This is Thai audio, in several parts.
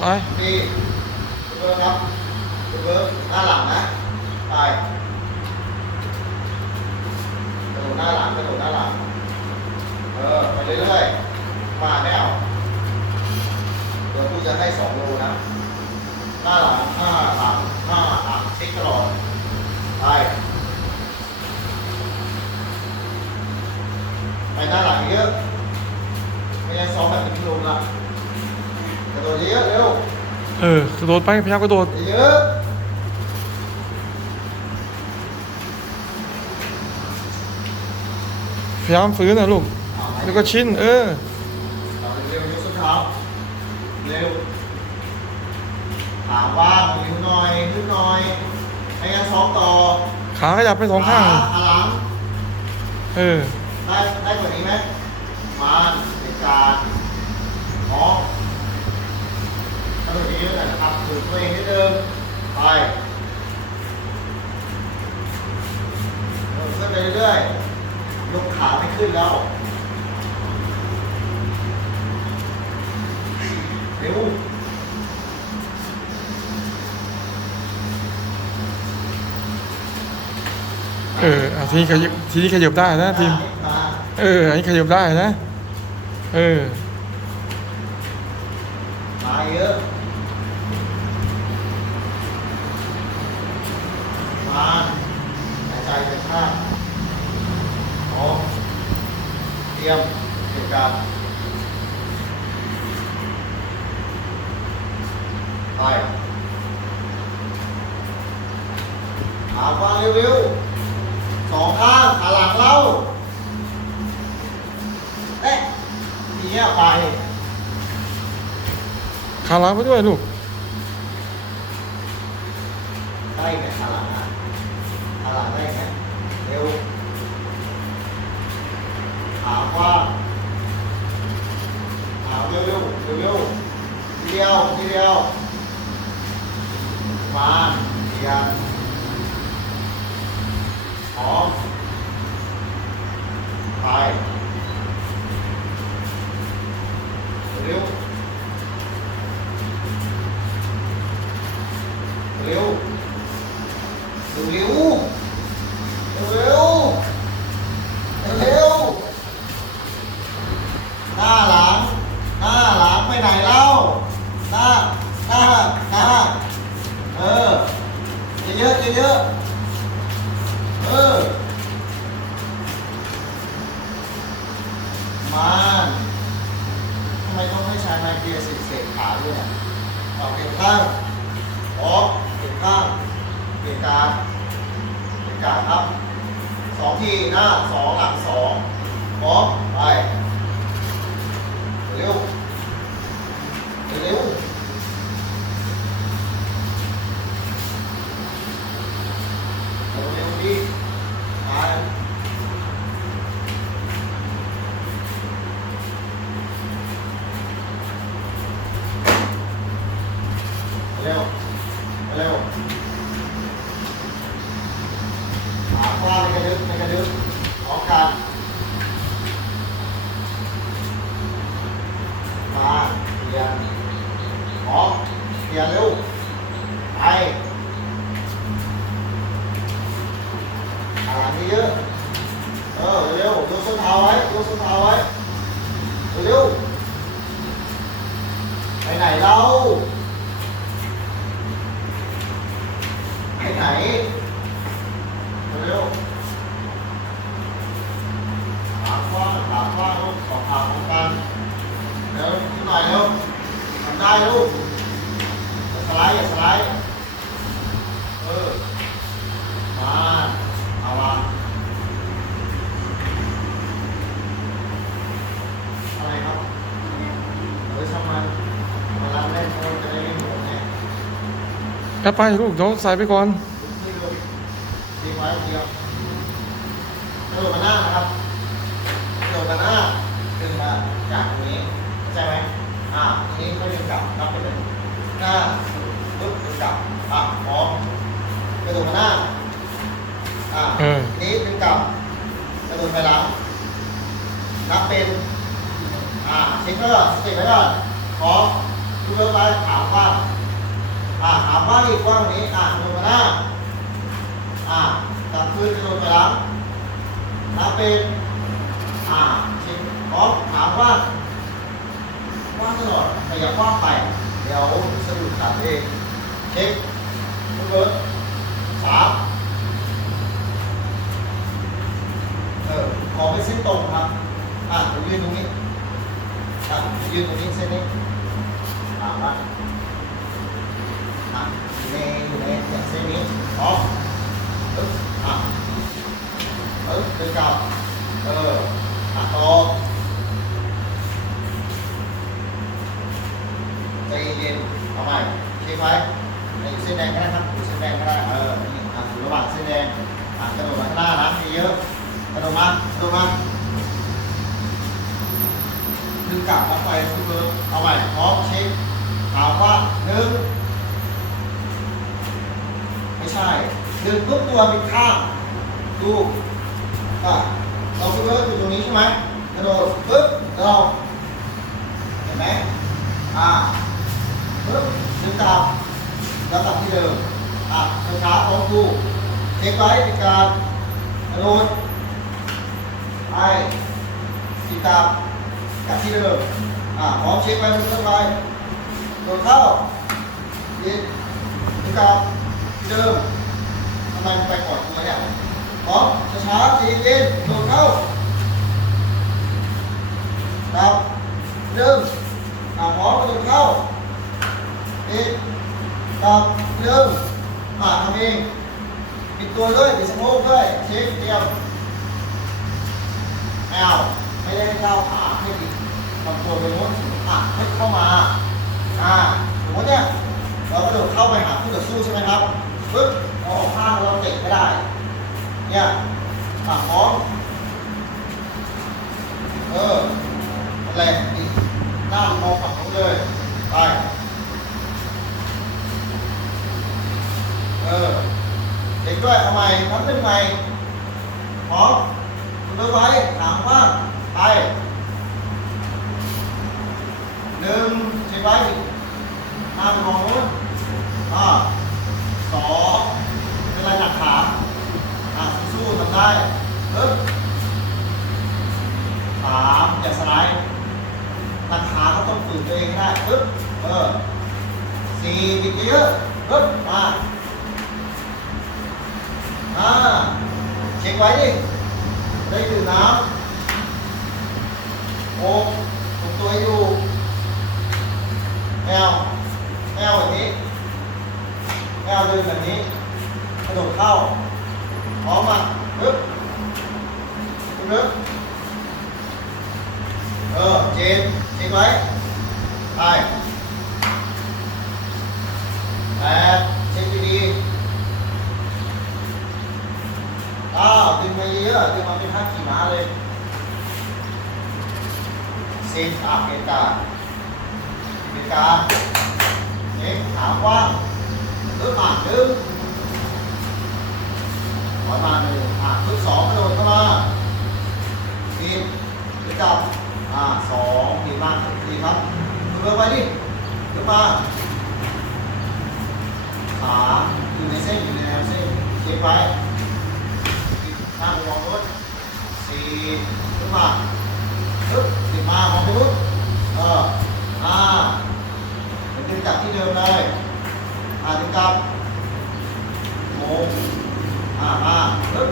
ไปดีเบิร์ครับเบิร์หน้าหลังนะไปกระโดดหน้าหลังกระโดดหน้าหลังเออไปเรื่อยๆมาไม่เอาเดี๋ยวกูจะให้สองโลนะหน้าหลังหน้าหลังหน้าหลังเช็คตลอดไปไปหน้าหลังเยอะไม่ใช่ซ้อมแบบเป็นกิโลละ ระโดดเยอะๆเร็วเออกระโดดไปพยายามกระโดดเยอะพยายามฝืนนะลูกแล้วก็ชินเออเอาเร็วๆยกส้นเท้าเร็วถามว่างนิ้วหน่อยนิ้วหน่อยไม่งั้นซ้อมต่อขาขยับไปสองข้างขาหลังเออได้ได้กว่านี้ไหมมาเหตุการณ์มอ งกระโดดเยอะๆหน่อยนะครับถือตัวเองนิดนึงไปเออขึ้นไปเรื่อยๆยกขาไม่ขึ้นแล้วเร็วเอออะทีนี้ขยับทีนี้ขยับได้นะทีมมาเออ อันนี้ขยับได้นะ เออ มาเยอะมาหายใจไปข้างพร้อม เตรียมเหตุการณ์ไปขาวาเร็วๆสองข้างขาหลังเราเอ๊ะเนี้ยไปขาหลังไปด้วยลูกได้ไหมขาหลังอะขาหลังได้ไหมเร็ว ขากว้างขาเร็วเร็วเร็วเร็วเดียวทีเดียวมาเทียนพร้อมไปเร็วเร็วเร็วเร็วเร็วหน้าหลัง หน้าหลังไปไหนเล่า หน้า หน้า หน้า เออ เยอะๆเยอะๆเออ มันทำไมต้องให้ใช้ไมเกียร์สิเสกขาด้วยเนี่ยเอาเก็บข้างออกเก็บข้าง เหตุการณ์ เหตุการครับสองทีหน้าสองหลังสองพร้อมไปเร็วเร็วเร็วเร็วดีไปเร็วเร็ว หาว่าในกระดึ๊บในกระดึ๊บร้อมกันมาเรียนพร้อมเรียนเร็วไปหางเยอะเออเร็วยกส้นเท้าไว้ยกส้นเท้าไว้เร็วไปไหนเราไปไหน เร็วขาขว้างขาขว้างลูกสองขาของกันเร็วขึ้นหน่อยเร็วทำได้ลูกอย่าสไลด์อย่าสไลด์เออ มาเอาวางอะไรครับเออช่างมันเวลาเล่นเขาจะได้ไม่หมดไง แค่ไปลูกเดี๋ยวใส่ไปก่อนดีไว้เดียวกระโดดมาหน้านะครับกระโดดมาหน้าดึงมาจากตรงนี้เข้าใจไหมอ่าทีนี้ก็ดึงกลับนับไปเลยหน้าปึ๊บดึงกลับอะพร้อมกระโดดมาหน้าอ่าทีนี้ดึงกลับกระโดดไปหลังนับเป็นอ่าเช็คไว้ก่อนสเต็ปไว้ก่อนพร้อมคุณเดินไปถามว่า อ่าถามว่าอีกว่างนี้ อ่าลงมาหน้า อ่ากลับคืนจะลงไปแลังนับเป็น อ่าชิ้นออมถามว่างว่างตลอดแต่อย่าว่างไป เดี๋ยวสะดุดขาดเอง เช็คทุกคนร์ดสามเออขอเป็นเส้นตรงครับ อะผมยืนตรงนี้ อะยืนตรงนี้เส้นนี้อะมาอะอยู่ในอยู่ในอย่างเส้นนี้พร้อมปึ๊บอะปึ๊บเดินกลับเอออะต่อ ใจเย็นๆเอาใหม่เช็คไว้ในเส้นแดงก็ได้ครับอยู่เส้นแดงก็ได้เออนี่อะอยู่ระหว่างเส้นแดงอะกระโดดมาข้างหน้านะเยอะกระโดดมากระโดดมาดึงกลับมาไปคุณเบิร์เอาใหม่พร้อมเช็คถามว่าหนึ่งไม่ใช่ดึงปุ๊บตัวเป็นข้างดูอะเราคุณเบิร์ดอยู่ตรงนี้ใช่ไหมกระโดดปุ๊บเราเห็นไหมอ่า ปุ๊บดึงกลับแล้วกลับที่เดิมอะช้าๆพร้อมดูเช็คไว้เป็นการกระโดดไปติดตามกลับที่เดิมอ่าพร้อมเช็คไปมันก็ไปโดดเข้ายิงถึงกลับที่เดิมทำไมมันไปก่อนตัวเนี่ยพร้อมช้าๆทีเย็นโดดเข้าครับเดิมอ่าพร้อมโดดเข้า กับเดิมอ่าทำเองปิดตัวด้วยปิดสโมกด้วยเช็คเตรียมไม่เอาไม่ได้ก้าขาให้ดิลำตัวไปโน้นอะให้เข้ามาอ่าสมมติเนี่ยเราก็โดดเข้าไปหาคู่ต่อสู้ใช่ไหมครับปึ๊บเราออกข้างเราเตะไม่ได้ เนี่ยอะพร้อมเอออะไรอีกหน้ามองฝั่งนู้นเลย ไป เออ เด็กด้วยเอาใหม่นับหนึ่งใหม่พร้อมคุณเบอร์ไว้ถามว่าไปหนึ่งเช็คไว้ห้ามมองนู้นอ่าสองเป็นไรหนักขาอ่าสู้ๆทำได้ปึ๊บสามอย่าสไลด์หนักขาก็ต้องฝืนตัวเองให้ได้ปึ๊บเออสี่ติดเยอะๆปึ๊บมาอ่าเช็คไว้ดิ ได้ดื่มน้ำโอ้ถูกตัวให้ดูแมวแมวแบบนี้แมว เดินแบบนี้กระโดดเข้าพร้อมอะปึ๊บปึ๊บเออเจนเช็คไว้ไปแปดเช็คดีๆอ้าดึงมาเยอะๆดึงมาเป็นท่าขี่ม้าเลยเซฟอาเหตุการเหตุการเช็คถามว่าง หรือผ่านดึงถอยมาหนึ่งอะปึ๊บสองกระโดดเข้ามาทีมหรือจับอ่าสองดีมากดีครับดูเริ่มไว้ดิขึ้นมาสาอยู่ในเส้นอยู่ในแนวเส้นเช็คไว้ห้ามมองรถสี่ขึ้นมาปึ๊บสิบมามองไปนู้นเอออ่าเป็นจับที่เดิมเลย อาถึงกลับโมอ่ามาปึ๊บ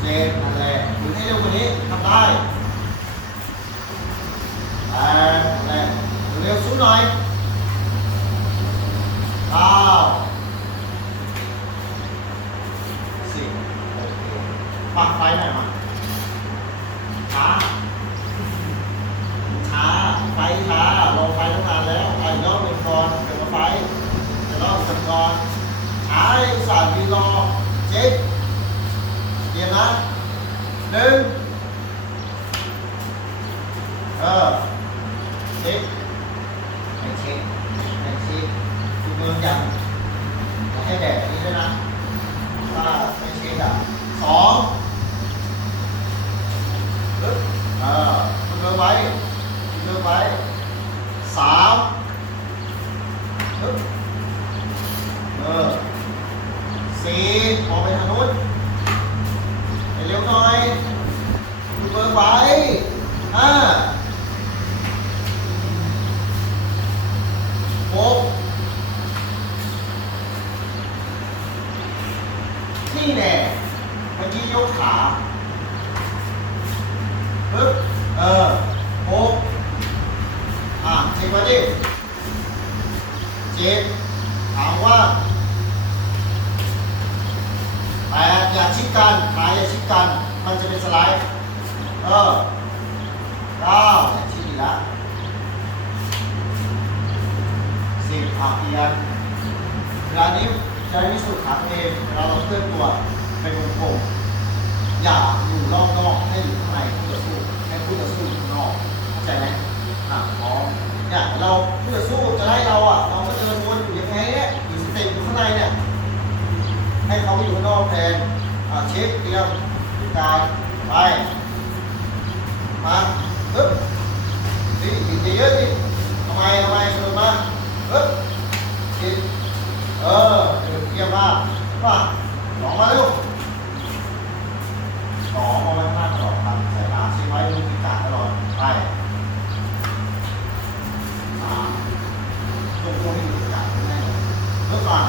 เจนนั่นแหละอยู่ให้เร็วกว่านี้ทำได้แต่นั่นแหละเร็วสู้หน่อยเก้า สิบโอเคปักไฟหน่อยมาช้า ช้า ไฟช้ารอไฟตั้งนานแล้วไฟรอบหนึ่งก่อนเกิดมาไฟจะรอบสักก่อนช้าให้อุตส่าห์ยืนรอเช็คเตรียมนะหนึ่งเออ เช็คไม่เช็คไม่เช็คดูเมืองยังให้แดดนี้ด้วยนะถ้าไม่เช็คอะสองปึ๊บเออคุณเดินไว้คุณเดินไว้สามปึ๊บเออสี่มองไปทางนู้นเร็วหน่อยดูเบอร์ไว้ห้าหกนี่แน่เมื่อกี้ ยกขาปึ๊บเออหกอะเช็คไว้ดิเจ็ดถามว่าแปดอย่าชิดกันขาอย่าชิดกัน มันจะเป็นสไลด์ เออเก้าอย่าชิดอีกแล้วสิบอะเอียนเวลานี้จะให้สุดขาตัวเองเวลาเราเคลื่อนตัวเป็นวงกลม อย่าอยู่รอบนอกให้อยู่ข้างในคู่ต่อสู้ให้คู่ต่อสู้อยู่ข้างนอกเข้าใจไหมอะพร้อมเนี่ยเราคู่ต่อสู้จะให้เราอะเราก็จะวนอยู่ย่างไงเนี่ยอยู่สเต็ปอยู่ข้างในเนี่ยให้เขาอยู่ข้างนอกแทนอะเช็คเตรียมการไปมาปึ๊บดิดิเยอะๆดิทำไมทำไมเชิญมาปึ๊บดิเออเดี๋ยวเตรียมมาว่าสองมาเร็ว สองเอาไว้มางหน้าตลอดครับใส่ตาชี้ไว้ลูกปีกาตลอดไปสามตรงตรงที่ลูกปีกาแน่เมื่อก่อน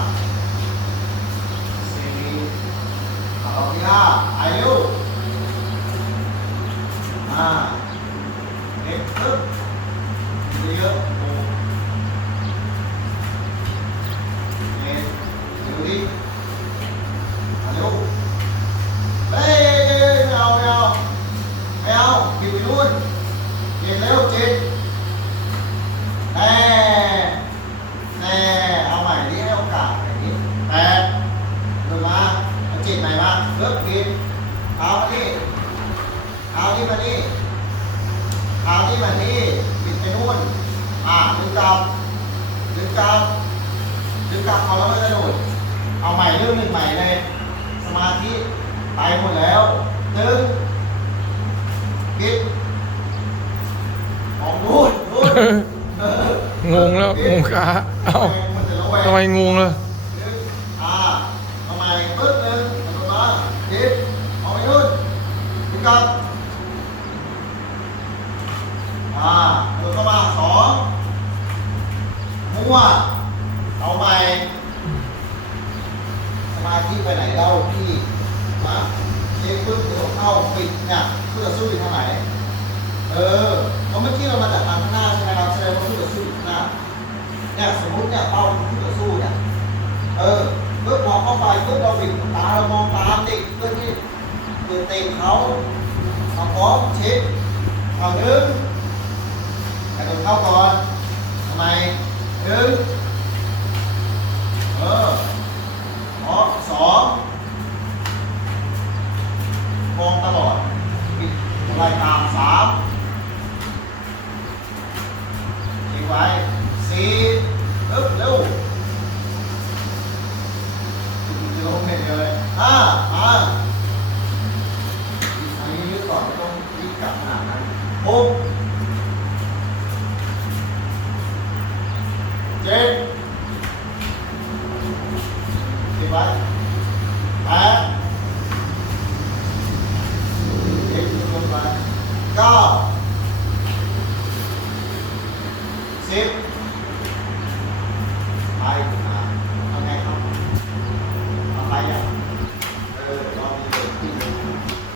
สี่เอาที่ห้าอายุห้าเอ็กซ์ปึ๊บเยอะๆโอ้เอ็กซ์เดี๋ยวดิอายุ เฮ้ยไม่เอาไม่เอาไม่เอากินไปนู่นกินเร็วจิตแน่แน่เอาใหม่ดิให้โอกาสอย่างนี้แปดลงมาเอาจิตใหม่มาเลิกกินเอามานี่เอาที่มานี่เอาที่มานี่ปิดไปนู่นอ่าดึงกลับดึงกลับดึงกลับเอาแล้วไม่กระโดดเอาใหม่เรื่องหนึ่งใหม่เลยสมาธิไปหมดแล้วตึง ปิดมองนู่นนู่นงงแล้วงงขาเอ้าทำไมงงเลยอ่าทำไมปึ๊บหนึ่งมาดิบเอาไปนู่นดึงกลับอ่ากระโดดเข้ามาสองมั่วเอาใหม่สมาธิไปไหนเล่าพี่มา เช็คปึ๊บเดี๋ยวเข้าปิดเนี่ยเพื่อสู้อยู่ทางไหน เออเพราะเมื่อกี้เรามาจากทางข้างหน้าใช่ไหมครับแสดงว่าคู่ต่อสู้อยู่ข้างหน้าเนี่ยสมมติเนี่ยเป้าคู่ต่อสู้เนี่ยเออเมื่อมองเข้าไปเมื่อเราปิดตาเรามองตามเด็กเพื่อที่เปิดเตะเขาเอาพร้อมเช็คเอาหนึ่งกระโดดเข้าก่อนทำไมหนึ่ง